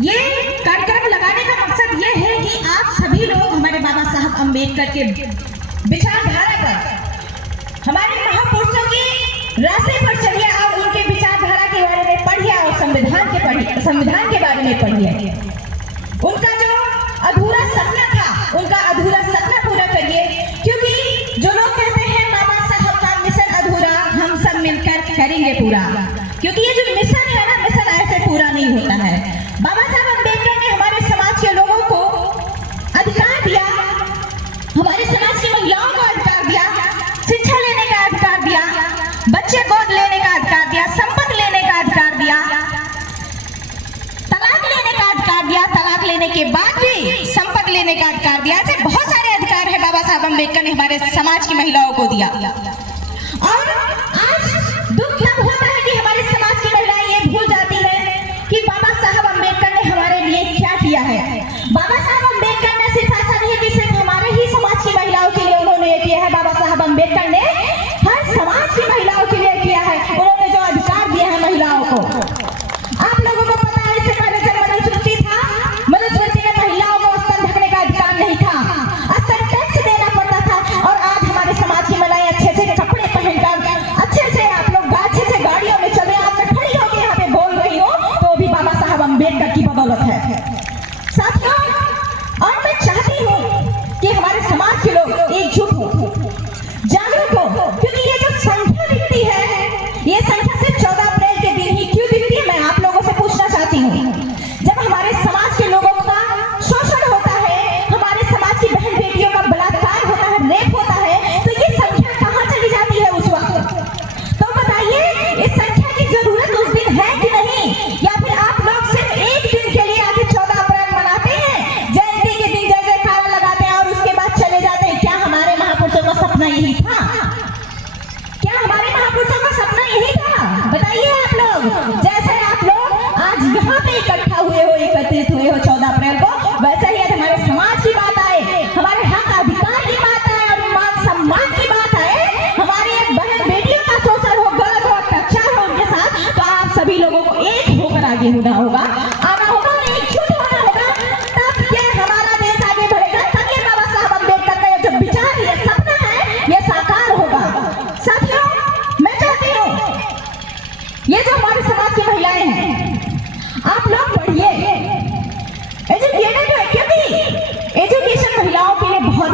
ये कार्यक्रम लगाने का मकसद ये है कि आप सभी लोग हमारे बाबा साहब अम्बेडकर के विचारधारा पर, हमारे महापुरुषों के रास्ते पर चलिए और उनके विचारधारा के बारे में पढ़िए और संविधान के बारे में पढ़िए। उनका जो अधूरा सपना था, उनका अधूरा सपना पूरा करिए, क्योंकि जो लोग कहते हैं बाबा साहब का मिशन अधूरा, हम सब मिलकर करेंगे पूरा, क्योंकि ये जो मिशन है ना, मिशन ऐसे पूरा नहीं होता है। बाबा साहब अम्बेडकर ने हमारे समाज के लोगों को अधिकार दिया, हमारे समाज की महिलाओं को अधिकार दिया, शिक्षा लेने का अधिकार दिया, बच्चे गोद लेने का अधिकार दिया, संपत्ति लेने का अधिकार दिया, तलाक लेने का अधिकार दिया, तलाक लेने के बाद भी संपत्ति लेने का अधिकार दिया। ऐसे बहुत सारे अधिकार है बाबा साहब अम्बेडकर ने हमारे समाज की महिलाओं को दिया। और आज दुख क्या होता है कि हमारे समाज की महिलाएं ये भूल जाती है कि बाबा साहब अम्बेडकर ने हमारे लिए क्या किया है। बाबा साहब अम्बेडकर ने सिर्फ ऐसा नहीं कि सिर्फ हमारे ही समाज की महिलाओं के लिए उन्होंने ये किया है, बाबा साहब अम्बेडकर ने हर समाज की महिलाओं के लिए किया है। उन्होंने जो अधिकार दिया है महिलाओं को, आप लोगों को पता है, इससे पहले जब मनुस्मृति था, मनुस्मृति में महिलाओं को स्तन ढकने का अधिकार नहीं था, स्तन टैक्स देना पड़ता था। और आज हमारे समाज की महिलाएं अच्छे से कपड़े पहनकर, अच्छे से आप लोग अच्छे से गाड़ियों में चले, आप मैं खड़ी होकर यहाँ पे बोल रही हूँ, तो भी बाबा साहब अम्बेडकर की बदौलत है साथियों। और मैं चाहती हूँ कि हमारे समाज के लोग एकजुट हो, जागरूक हो, क्योंकि ये जो संख्या दिखती है, ये संख्या सिर्फ 14 अप्रैल के दिन ही क्यों दिखती है, मैं आप लोगों से पूछना चाहती हूँ। जब हमारे समाज के लोगों का शोषण होता है, हमारे समाज की बहन बेटियों का बलात्कार होता है, रेप होता है, तो ये संख्या कहाँ चली जाती है उस वक्त? तो बताइए, इस संख्या की जरूरत उस दिन है कि नहीं, या फिर आप लोग सिर्फ एक दिन के लिए आके 14 अप्रैल मनाते हैं, जयंती के दिन जय जयकारा लगाते हैं और उसके बाद चले जाते हैं? क्या हमारे महापुरुषों का सपना यही था? क्या हमारे महापुरुषों का सपना यही था? बताइए आप लोग। जैसे आप लोग आज यहाँ पे इकट्ठा हुए हो, एकत्रित हुए हो 14 अप्रैल को, वैसे ही आज हमारे समाज की बात आए, हमारे हक अधिकार की बात आए और मान सम्मान की बात आए, हमारी एक बहन बेटियों का शोषण हो, गलत हो, अत्याचार हो उनके साथ, तो आप सभी लोगों को एक होकर आगे होना होगा।